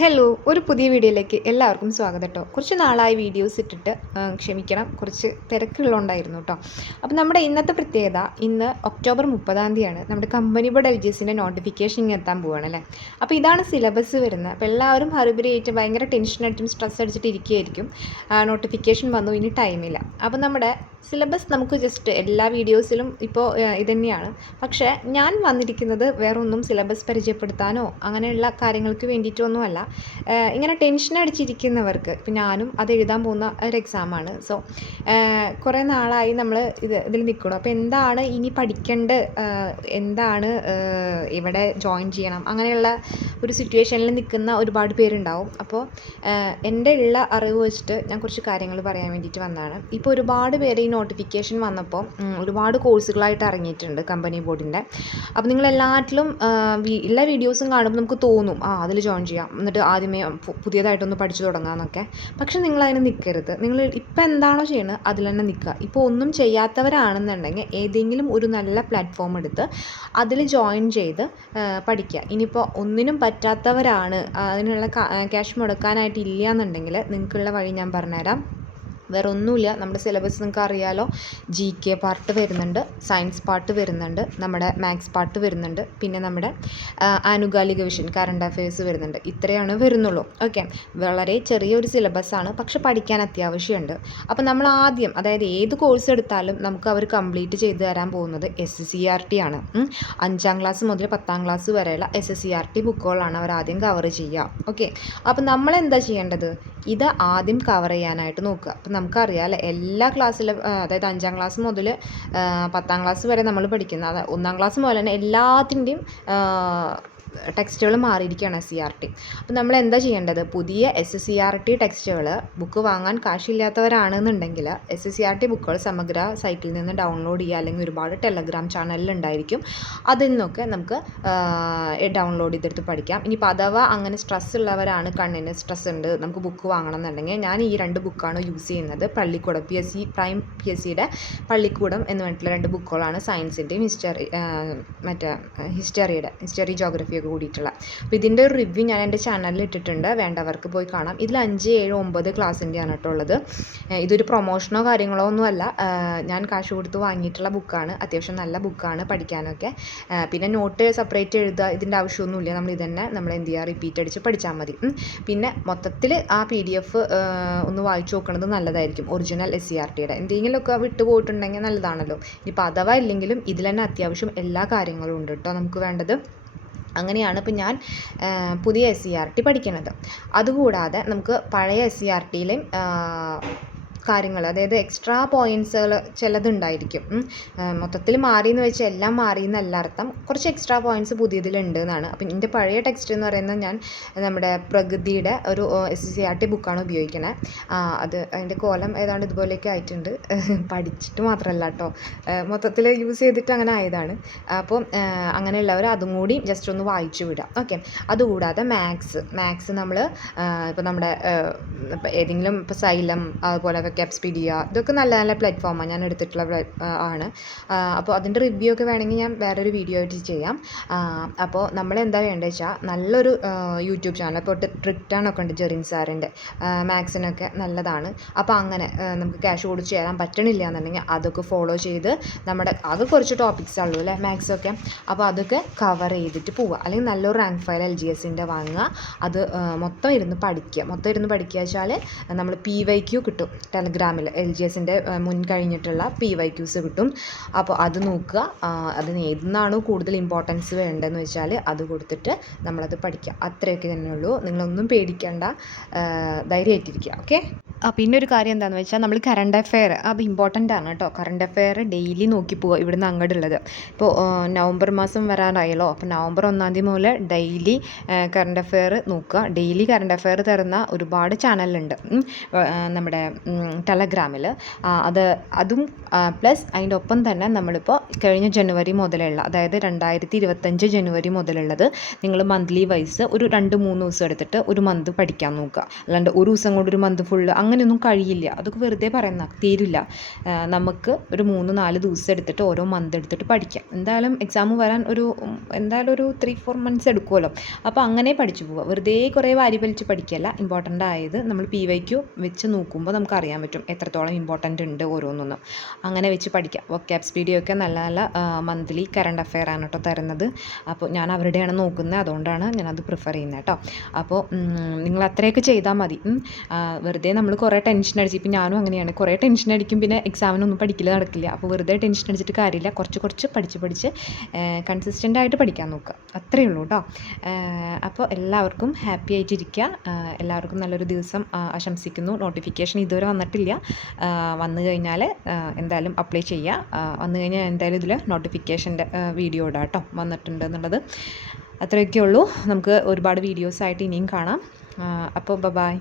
Hello, ഒരു പുതിയ വീഡിയോയിലേക്ക് എല്ലാവർക്കും സ്വാഗതം കേട്ടോ. കുറച്ച് നാളായി വീഡിയോസ് ഇട്ടിട്ട് ക്ഷമിക്കണം, കുറച്ച് തിരക്കുകളുണ്ടായിരുന്നു കേട്ടോ. അപ്പോൾ നമ്മുടെ ഇന്നത്തെ പ്രത്യേകത, ഇന്ന് ഒക്ടോബർ 30-ാം തീയതിയാണ്. നമ്മുടെ കമ്പനി ബോർഡ് LGSൻ്റെ നോട്ടിഫിക്കേഷൻ ഇങ്ങനെ എത്താൻ പോവുകയാണല്ലേ. അപ്പോൾ ഇതാണ് സിലബസ് വരുന്നത്. അപ്പോൾ എല്ലാവരും ഹറിബറിയായിട്ട് ഭയങ്കര ടെൻഷനായിട്ടും സ്ട്രെസ് അടിച്ചിട്ട് ഇരിക്കുകയായിരിക്കും. നോട്ടിഫിക്കേഷൻ വന്നു, ഇനി ടൈമില്ല. അപ്പോൾ നമ്മുടെ സിലബസ് നമുക്ക് ജസ്റ്റ് എല്ലാ വീഡിയോസിലും ഇപ്പോൾ ഇതുതന്നെയാണ്. പക്ഷേ ഞാൻ വന്നിരിക്കുന്നത് വേറൊന്നും സിലബസ് പരിചയപ്പെടുത്താനോ അങ്ങനെയുള്ള കാര്യങ്ങൾക്ക് വേണ്ടിയിട്ടൊന്നുമല്ല. ഇങ്ങനെ ടെൻഷൻ അടിച്ചിരിക്കുന്നവർക്ക്, ഇപ്പം ഞാനും അത് എഴുതാൻ പോകുന്ന ഒരു എക്സാമാണ്. സോ കുറേ നാളായി നമ്മൾ ഇതിൽ നിൽക്കണം. അപ്പോൾ എന്താണ് ഇനി പഠിക്കേണ്ടത്, എന്താണ് ഇവിടെ ജോയിൻ ചെയ്യണം, അങ്ങനെയുള്ള ഒരു സിറ്റുവേഷനിൽ നിൽക്കുന്ന ഒരുപാട് പേരുണ്ടാവും. അപ്പോൾ എൻ്റെ ഉള്ള അറിവ് വെച്ചിട്ട് ഞാൻ കുറച്ച് കാര്യങ്ങൾ പറയാൻ വേണ്ടിയിട്ട് വന്നതാണ്. ഇപ്പോൾ ഒരുപാട് പേര് ഈ നോട്ടിഫിക്കേഷൻ വന്നപ്പോൾ ഒരുപാട് കോഴ്സുകളായിട്ട് ഇറങ്ങിയിട്ടുണ്ട് കമ്പനി ബോർഡിൻ്റെ. അപ്പോൾ നിങ്ങളെല്ലാറ്റിലും എല്ലാ വീഡിയോസും കാണുമ്പോൾ നമുക്ക് തോന്നും അതിൽ ജോയിൻ ചെയ്യാം, എന്നിട്ട് ആദ്യമേ പുതിയതായിട്ടൊന്ന് പഠിച്ചു തുടങ്ങാമെന്നൊക്കെ. പക്ഷെ നിങ്ങളതിന് നിൽക്കരുത്. നിങ്ങൾ ഇപ്പം എന്താണോ ചെയ്യുന്നത് അതിൽ തന്നെ നിൽക്കുക. ഇപ്പോൾ ഒന്നും ചെയ്യാത്തവരാണെന്നുണ്ടെങ്കിൽ ഏതെങ്കിലും ഒരു നല്ല പ്ലാറ്റ്ഫോം എടുത്ത് അതിൽ ജോയിൻ ചെയ്ത് പഠിക്കുക. ഇനിയിപ്പോൾ ഒന്നിനും പറ്റാത്തവരാണ്, അതിനുള്ള ക്യാഷ് മുടക്കാനായിട്ട് ഇല്ല എന്നുണ്ടെങ്കിൽ നിങ്ങൾക്കുള്ള വഴി ഞാൻ പറഞ്ഞുതരാം. വേറെ ഒന്നുമില്ല, നമ്മുടെ സിലബസ് നിങ്ങൾക്ക് അറിയാലോ. GK പാർട്ട് വരുന്നുണ്ട്, സയൻസ് പാർട്ട് വരുന്നുണ്ട്, നമ്മുടെ മാത്സ് പാർട്ട് വരുന്നുണ്ട്, പിന്നെ നമ്മുടെ ആനുകാലിക വിഷൻ കറണ്ട് അഫയേഴ്സ് വരുന്നുണ്ട്. ഇത്രയാണ് വരുന്നുള്ളൂ. ഓക്കെ, വളരെ ചെറിയൊരു സിലബസാണ്, പക്ഷെ പഠിക്കാൻ അത്യാവശ്യമുണ്ട്. അപ്പോൾ നമ്മൾ ആദ്യം, അതായത് ഏത് കോഴ്സ് എടുത്താലും നമുക്ക് അവർ കംപ്ലീറ്റ് ചെയ്ത് തരാൻ പോകുന്നത് SSCRT ആണ്. 5ാം ക്ലാസ് മുതൽ 10ാം ക്ലാസ് വരെയുള്ള SSCRT ബുക്കുകളാണ് അവർ ആദ്യം കവർ ചെയ്യുക. ഓക്കെ, അപ്പോൾ നമ്മൾ എന്താ ചെയ്യേണ്ടത്, ഇത് ആദ്യം കവർ ചെയ്യാനായിട്ട് നോക്കുക. അപ്പം നമുക്കറിയാമല്ലോ, എല്ലാ ക്ലാസ്സിലും, അതായത് 5ാം ക്ലാസ് മുതൽ 10ാം ക്ലാസ് വരെ നമ്മൾ പഠിക്കുന്ന, അതായത് 1ാം ക്ലാസ് മുതൽ തന്നെ എല്ലാത്തിൻ്റെയും ടെക്സ്റ്റുകൾ മാറിയിരിക്കുകയാണ് SCRT. അപ്പോൾ നമ്മൾ എന്താ ചെയ്യേണ്ടത്, പുതിയ SSCRT ടെക്സ്റ്റുകൾ ബുക്ക് വാങ്ങാൻ കാശില്ലാത്തവരാണെന്നുണ്ടെങ്കിൽ SSCRT ബുക്കുകൾ സമഗ്ര സൈറ്റിൽ നിന്ന് ഡൗൺലോഡ് ചെയ്യുക, അല്ലെങ്കിൽ ഒരുപാട് ടെലഗ്രാം ചാനലിലുണ്ടായിരിക്കും, അതിൽ നിന്നൊക്കെ നമുക്ക് ഡൗൺലോഡ് ചെയ്തെടുത്ത് പഠിക്കാം. ഇനിയിപ്പോൾ അഥവാ അങ്ങനെ സ്ട്രെസ് ഉള്ളവരാണ്, കണ്ണിന് സ്ട്രെസ് ഉണ്ട്, നമുക്ക് ബുക്ക് വാങ്ങണം എന്നുണ്ടെങ്കിൽ ഞാൻ ഈ 2 ബുക്കാണ് യൂസ് ചെയ്യുന്നത്. പള്ളിക്കൂടം പ്രൈം PSCയുടെ പള്ളിക്കൂടം എന്ന് പറഞ്ഞിട്ടുള്ള 2 ബുക്കുകളാണ്. സയൻസിൻ്റെയും ഹിസ്റ്ററി ജോഗ്രഫി കൂടിയിട്ടുള്ള. അപ്പോൾ ഇതിൻ്റെ ഒരു റിവ്യൂ ഞാൻ എൻ്റെ ചാനലിൽ ഇട്ടിട്ടുണ്ട്, വേണ്ടവർക്ക് പോയി കാണാം. ഇതിൽ 5, 7, 9 ക്ലാസ്സിൻ്റെയാണ് കേട്ടോ ഉള്ളത്. ഇതൊരു പ്രൊമോഷനോ കാര്യങ്ങളോ ഒന്നുമല്ല, ഞാൻ കാശ് കൊടുത്ത് വാങ്ങിയിട്ടുള്ള ബുക്കാണ്. അത്യാവശ്യം നല്ല ബുക്കാണ് പഠിക്കാനൊക്കെ. പിന്നെ നോട്ട് സെപ്പറേറ്റ് എഴുതുക, ഇതിൻ്റെ ആവശ്യമൊന്നുമില്ല. നമ്മൾ ഇതന്നെ നമ്മൾ എന്ത് ചെയ്യുക, റിപ്പീറ്റ് അടിച്ച് പഠിച്ചാൽ മതി. പിന്നെ മൊത്തത്തിൽ ആ PDF ഒന്ന് വായിച്ചു നോക്കുന്നത് നല്ലതായിരിക്കും. ഒറിജിനൽ SCRTയുടെ എന്തെങ്കിലുമൊക്കെ വിട്ടു പോയിട്ടുണ്ടെങ്കിൽ നല്ലതാണല്ലോ. ഇനിയിപ്പോൾ അഥവാ ഇല്ലെങ്കിലും ഇതിൽ തന്നെ അത്യാവശ്യം എല്ലാ കാര്യങ്ങളും ഉണ്ട് കേട്ടോ നമുക്ക് വേണ്ടത്. അങ്ങനെയാണ് ഇപ്പോൾ ഞാൻ പുതിയ SCRT പഠിക്കുന്നത്. അതുകൂടാതെ നമുക്ക് പഴയ SCRTയിലെയും കാര്യങ്ങൾ, അതായത് എക്സ്ട്രാ പോയിൻറ്റ്സുകൾ ചിലതുണ്ടായിരിക്കും. മൊത്തത്തിൽ മാറിയെന്ന് വെച്ചാൽ എല്ലാം മാറിയെന്നല്ല അർത്ഥം, കുറച്ച് എക്സ്ട്രാ പോയിൻറ്റ്സ് പുതിയതിലുണ്ട് എന്നാണ്. അപ്പം എൻ്റെ പഴയ ടെക്സ്റ്റ് എന്ന് പറയുന്നത് ഞാൻ നമ്മുടെ പ്രകൃതിയുടെ ഒരു SCRT ബുക്കാണ് ഉപയോഗിക്കുന്നത്. അത് അതിൻ്റെ കോലം ഏതാണ്ട് ഇതുപോലെയൊക്കെ ആയിട്ടുണ്ട്. പഠിച്ചിട്ട് മാത്രമല്ല കേട്ടോ, മൊത്തത്തിൽ യൂസ് ചെയ്തിട്ട് അങ്ങനെ ആയതാണ്. അപ്പോൾ അങ്ങനെയുള്ളവർ അതും കൂടി ജസ്റ്റ് ഒന്ന് വായിച്ചു വിടാം. ഓക്കെ, അതുകൂടാതെ മാത്സ് നമ്മൾ ഇപ്പോൾ നമ്മുടെ ഏതെങ്കിലും ഇപ്പോൾ സൈലം, അതുപോലെ വെബ്സ്പീഡിയ, ഇതൊക്കെ നല്ല നല്ല പ്ലാറ്റ്ഫോമാണ് ഞാൻ എടുത്തിട്ടുള്ള ആണ്. അപ്പോൾ അതിൻ്റെ റിവ്യൂ ഒക്കെ വേണമെങ്കിൽ ഞാൻ വേറൊരു വീഡിയോ ആയിട്ട് ചെയ്യാം. അപ്പോൾ നമ്മൾ എന്താ വേണ്ടത് വെച്ചാൽ നല്ലൊരു യൂട്യൂബ് ചാനൽ, ഇപ്പോൾ ട്രിക്റ്റാണൊക്കെ ഉണ്ട്, ജെറിൻ സാറിൻ്റെ മാത്സിനൊക്കെ നല്ലതാണ്. അപ്പോൾ അങ്ങനെ നമുക്ക് ക്യാഷ് കൊടുത്ത് ചേരാൻ പറ്റണില്ല എന്നുണ്ടെങ്കിൽ അതൊക്കെ ഫോളോ ചെയ്ത് നമ്മുടെ ആകെ കുറച്ച് ടോപ്പിക്സ് ഉള്ളൂ അല്ലേ മാത്സൊക്കെ, അപ്പോൾ അതൊക്കെ കവർ ചെയ്തിട്ട് പോവുക. അല്ലെങ്കിൽ നല്ലൊരു റാങ്ക് ഫയൽ LGSൻ്റെ വാങ്ങുക, അത് മൊത്തം ഇരുന്ന് പഠിക്കുക വെച്ചാൽ നമ്മൾ PYQ കിട്ടും ടെലഗ്രാമിൽ. LGSൻ്റെ മുൻ കഴിഞ്ഞിട്ടുള്ള PYQs കിട്ടും. അപ്പോൾ അത് നോക്കുക, അതിന് ഏതിനാണോ കൂടുതൽ ഇമ്പോർട്ടൻസ് വേണ്ടതെന്ന് വെച്ചാൽ അത് കൊടുത്തിട്ട് നമ്മളത് പഠിക്കുക. അത്രയൊക്കെ തന്നെയുള്ളൂ. നിങ്ങളൊന്നും പേടിക്കേണ്ട, ധൈര്യമായിട്ടിരിക്കുക. ഓക്കെ, പിന്നെ ഒരു കാര്യം എന്താണെന്ന് വെച്ചാൽ നമ്മൾ കറണ്ട് അഫെയർ, അത് ഇമ്പോർട്ടൻ്റ് ആണ് കേട്ടോ. കറണ്ട് അഫെയർ ഡെയിലി നോക്കി പോവുക, ഇവിടുന്ന് അങ്ങോട്ടുള്ളത്. ഇപ്പോൾ നവംബർ മാസം വരാറായല്ലോ, അപ്പോൾ നവംബർ 1-ാം തീയതി മുതൽ ഡെയിലി കറണ്ട് അഫെയർ നോക്കുക. ഡെയിലി കറണ്ട് അഫെയർ തരുന്ന ഒരുപാട് ചാനലുണ്ട് നമ്മുടെ ടെലഗ്രാമിൽ. അതും പ്ലസ് അതിൻ്റെ ഒപ്പം തന്നെ നമ്മളിപ്പോൾ കഴിഞ്ഞ ജനുവരി മുതലുള്ള, അതായത് 2025 ജനുവരി മുതലുള്ളത് നിങ്ങൾ മന്ത്ലി വൈസ് ഒരു 2-3 ദിവസം എടുത്തിട്ട് ഒരു മന്ത് പഠിക്കാൻ നോക്കുക. അല്ലാണ്ട് ഒരു ദിവസം കൊണ്ട് ഒരു മന്ത് ഫുള്ള് അങ്ങനെയൊന്നും കഴിയില്ല, അതൊക്കെ വെറുതെ പറയുന്ന തീരില്ല. നമുക്ക് ഒരു 3-4 ദിവസം എടുത്തിട്ട് ഓരോ മന്ത് എടുത്തിട്ട് പഠിക്കാം. എന്തായാലും എക്സാം വരാൻ എന്തായാലും ഒരു 3-4 മന്ത്സ് എടുക്കുമല്ലോ. അപ്പോൾ അങ്ങനെ പഠിച്ചു പോവുക, വെറുതെ കുറേ വാരി വലിച്ച് പഠിക്കുകയല്ല. ഇമ്പോർട്ടൻ്റ് ആയത് നമ്മൾ PYQ വെച്ച് നോക്കുമ്പോൾ നമുക്ക് അറിയാൻ പറ്റും എത്രത്തോളം ഇമ്പോർട്ടൻ്റ് ഉണ്ട് ഓരോന്നൊന്നും. അങ്ങനെ വെച്ച് പഠിക്കാം. വൊക്കാബ്സ് വീഡിയോ നല്ല നല്ല മന്ത്ലി കറണ്ട് അഫെയർ ആണ് കേട്ടോ തരുന്നത്. അപ്പോൾ ഞാൻ അവരുടെയാണ് നോക്കുന്നത്, അതുകൊണ്ടാണ് ഞാനത് പ്രിഫർ ചെയ്യുന്നത് കേട്ടോ. അപ്പോൾ നിങ്ങൾ അത്രയൊക്കെ ചെയ്താൽ മതി. വെറുതെ നമ്മൾ കുറേ ടെൻഷൻ അടിച്ച്, ഇപ്പം ഞാനും അങ്ങനെയാണ്, കുറേ ടെൻഷൻ അടിക്കും, പിന്നെ എക്സാമിനൊന്നും പഠിക്കില്ല, നടക്കില്ല. അപ്പോൾ വെറുതെ ടെൻഷൻ അടിച്ചിട്ട് കാര്യമില്ല, കുറച്ച് പഠിച്ച് കൺസിസ്റ്റൻ്റ് ആയിട്ട് പഠിക്കാൻ നോക്കുക, അത്രയേ ഉള്ളൂ കേട്ടോ. അപ്പോൾ എല്ലാവർക്കും ഹാപ്പി ആയിട്ടിരിക്കുക. എല്ലാവർക്കും നല്ലൊരു ദിവസം ആശംസിക്കുന്നു. നോട്ടിഫിക്കേഷൻ ഇതുവരെ വന്നിട്ടില്ല, വന്നു കഴിഞ്ഞാൽ എന്തായാലും അപ്ലൈ ചെയ്യുക. വന്നു കഴിഞ്ഞാൽ എന്തായാലും ഇതിൽ നോട്ടിഫിക്കേഷൻ്റെ വീഡിയോ ഇടാം കേട്ടോ, വന്നിട്ടുണ്ട് എന്നുള്ളത്. അത്രയൊക്കെ ഉള്ളൂ. നമുക്ക് ഒരുപാട് വീഡിയോസായിട്ട് ഇനിയും കാണാം. അപ്പോൾ ബൈ.